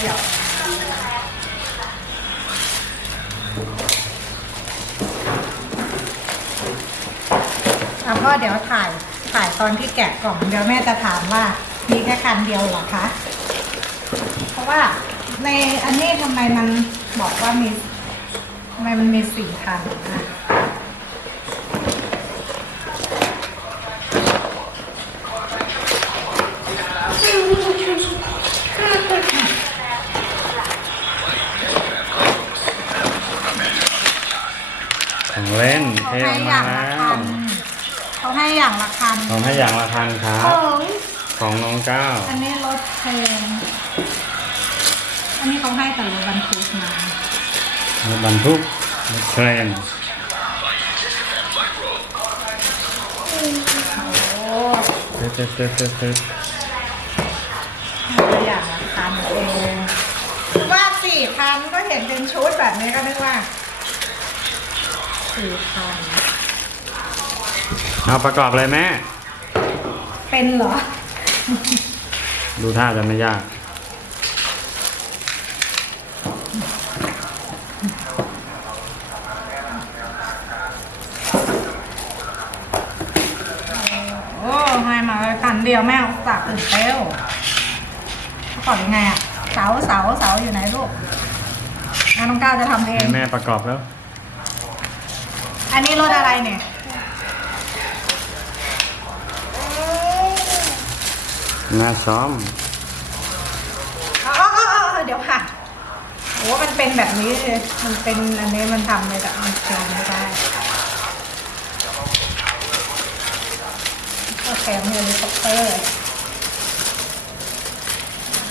เดี๋ยวแล้วก็เดี๋ยวถ่ายถ่ายตอนที่แกะกล่องเดี๋ยวแม่จะถามว่ามีแค่คันเดียวเหรอคะ เพราะว่าในอันนี้ทำไมมันบอกว่ามีทำไมมันมีสี่คันอะ เล่นเทเขาอให้อกอมาย่างแล้ละวคันเขาให้อย่างละคันของให้อย่างละคันครับของของน้องก้าวอันนี้รถเพลงอันนี้เขาให้แต่รถบรรทุกมารถบรรทุกรถเครนโอ้เต๊ดเต๊ดเต๊ดเต๊ดเต๊ดให้อย่างละคันเองว่าสี่คันก็เห็นเป็นชุดแบบนี้ก็นึกว่า สี่คันเอาประกอบเลยแม่ เป็นเหรอ ดูท่าจะไม่ยาก โอ้ให้มาเลยคันเดียวแม่เอาตักตื่นเต้วประกอบยังไงอะเสาเสาเสาอยู่ไหนลูกอะน้องก้าวจะทำเอง ให้แม่ประกอบแล้ว อันนี้รถอะไรเนี่ยหน้าซ้อม อ๋ออ๋ออ๋อเดี๋ยวค่ะโอ้มันเป็นแบบนี้เลย มันเป็นอันนี้มันทำเลยแต่มันทำไม่ได้ก็แถมเฮลิคอปเตอร์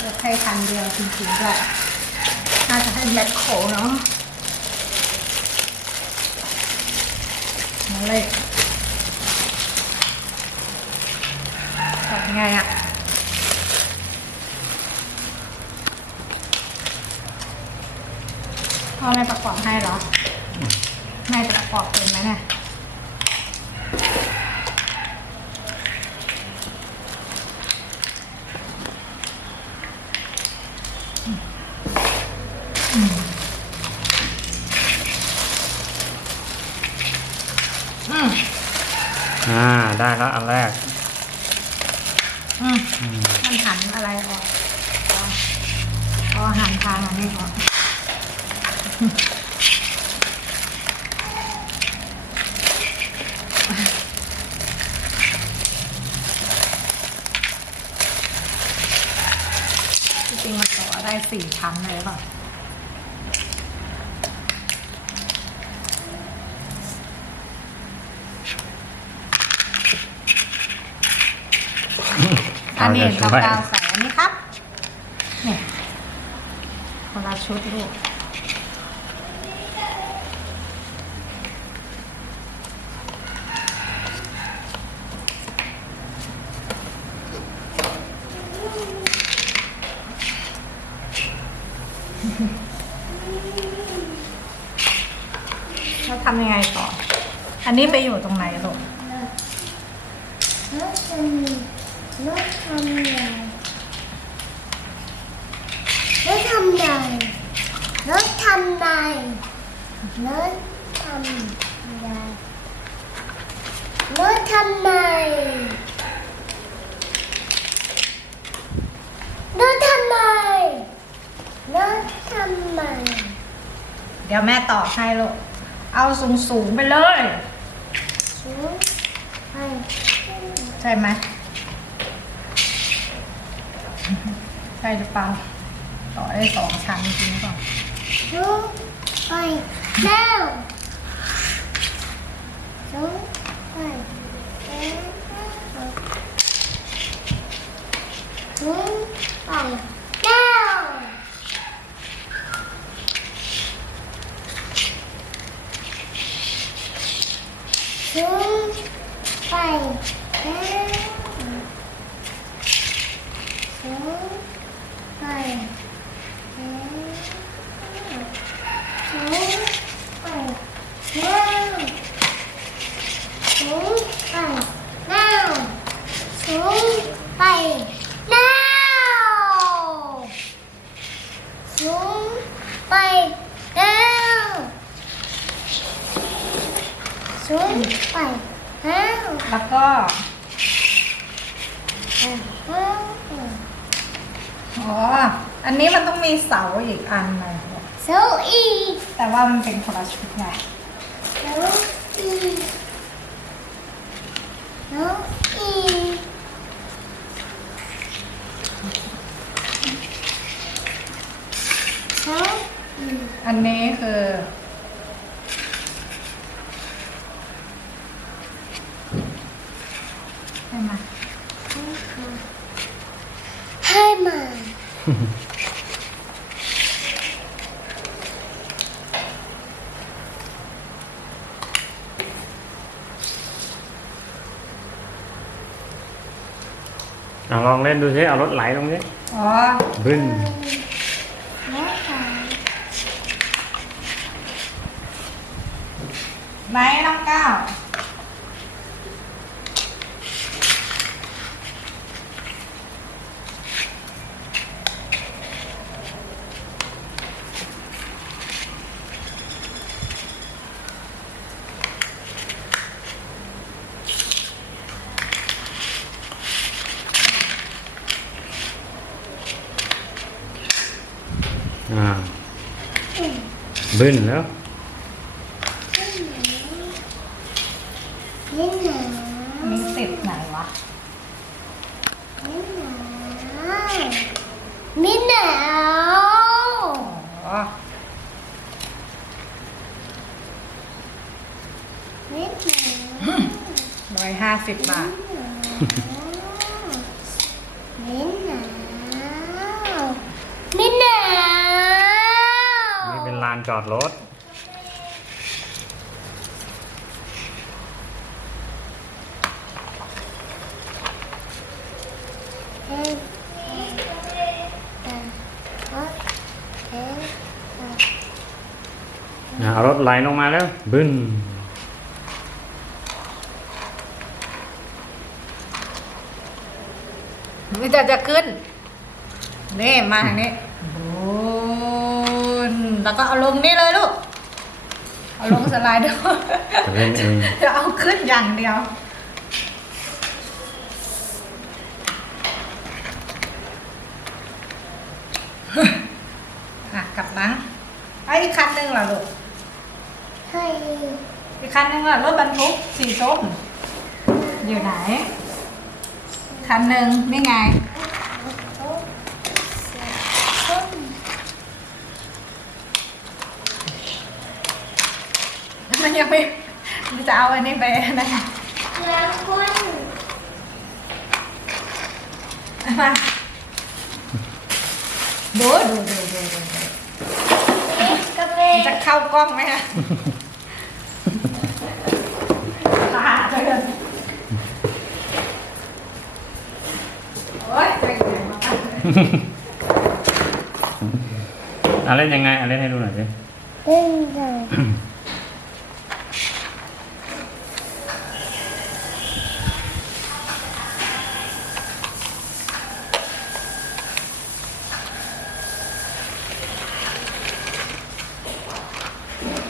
จะให้คันเดียวจริงๆด้วยน่าจะให้แบ็คโขเนาะนั่น เลยทำยังไงอะพ่อแม่ประกอบให้เหรอแม่จะประกอบเป็นไหมเนี่ย ได้แล้วอันแรกอืมมันหันอะไรออกอ๋อหันทางอันนี้ออกจริงๆมันต่อได้สี่ชั้นเลยป่ะ อันนี้เอาเราจะช่วยกาวใส่อันนี้ครับเนี่ยคนละชุดลูกแล้วทำยังไงต่อ อันนี้ไปอยู่ตรงไหนลูก รถทำรถทำใหญ่รถทำใหญ่รถทำใหญ่รถทำใหญ่รถทำใหญ่รถทำใหม่รถทำใหม่เดี๋ยวแม่ต่อให้ลูกเอาสูงสูงๆไปเลย สูงไปใช่ไหม ใช่หรือเปล่า ต่อได้สองชั้นจริงหรือเปล่าสูงไปแล้วสูงไปแล้วสูงไป now สูงไปแล้วสูงไปแล้วแล้วก็อ๋ออันนี้มันต้องมีเสาอีกอันหนึงสูงอีกแต่ว่ามันเป็นคนละชุดไงสูงอีกสูง อีกอันนี้คือใช่ไหมให้มาอะลองเล่นดูสิเอารถไหลตรงนี้อ๋อบึ้น แล้วค่ะ ไหนน้อง ก้าวอ่าบึ้นแล้วมีสิบไหนวะนี่หนาวไมีหนาวอ๋อมีหนาวร้อยห้าสิบบาท ไมีหนาวไมีหนาว นี่เป็นลานจอดรถ เอ๊ะเอ๊ะเอ๊ะเอ๊ะ อะเอารถไหลลงมาแล้ว บึ้นนี่จะจะขึ้น นี่ มาทางนี้บุนแล้วก็เอาลงนี่เลยลูก เอาลงสไลด์ด้วยจะเล่นเองจะเอาขึ้นอย่างเดียวอะกลับนะไอ้อีกคันหนึ่งเหรอลูกให้ อีกคันหนึ่งเหรอรถบรรทุกสีส้มอยู่ไหน คันหนึ่งนี่ไง มันยังไม่จะเอาอันนี้ไปนะแล้วคุณมาดูดูดูดูดูจะเข้ากล้องไหมฮะตาเตือนโอ๊ยไปไหน เอาเล่นยังไงอะเล่นให้ดูหน่อยสิ เล่นเลย